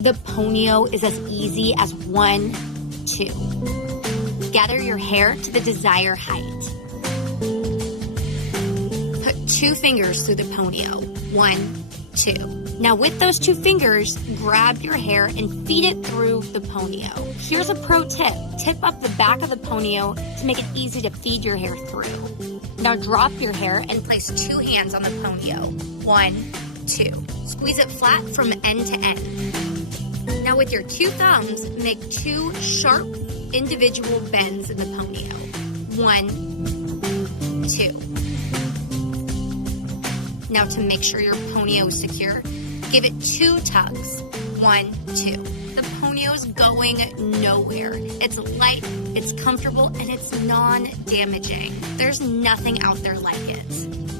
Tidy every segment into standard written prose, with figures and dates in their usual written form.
The ponyo is as easy as 1, 2. Gather your hair to the desired height. Put 2 fingers through the ponyo. 1, 2. Now with those 2 fingers, grab your hair and feed it through the ponyo. Here's a pro tip. Tip up the back of the ponyo to make it easy to feed your hair through. Now drop your hair and place 2 hands on the ponyo. 1, 2. Squeeze it flat from end to end. Now with your 2 thumbs, make 2 sharp individual bends in the ponyo. 1, 2. Now to make sure your ponyo is secure, give it 2 tugs. 1, 2. The ponyo is going nowhere. It's light, it's comfortable, and it's non-damaging. There's nothing out there like it.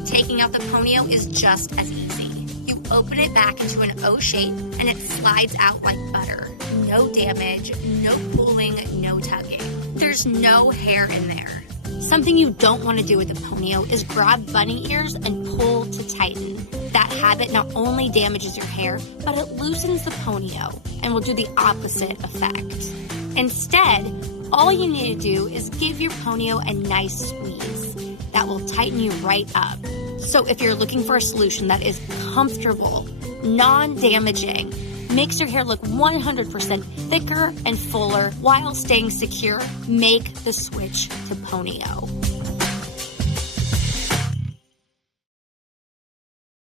Taking out the ponyo is just as easy. You open it back into an O shape and it slides out like butter. No damage, no pulling, no tugging. There's no hair in there. Something you don't want to do with the ponyo is grab bunny ears and pull to tighten. That habit not only damages your hair, but it loosens the ponyo and will do the opposite effect. Instead, all you need to do is give your ponyo a nice squeeze. That will tighten you right up. So if you're looking for a solution that is comfortable, non-damaging, makes your hair look 100% thicker and fuller while staying secure, make the switch to ponyo.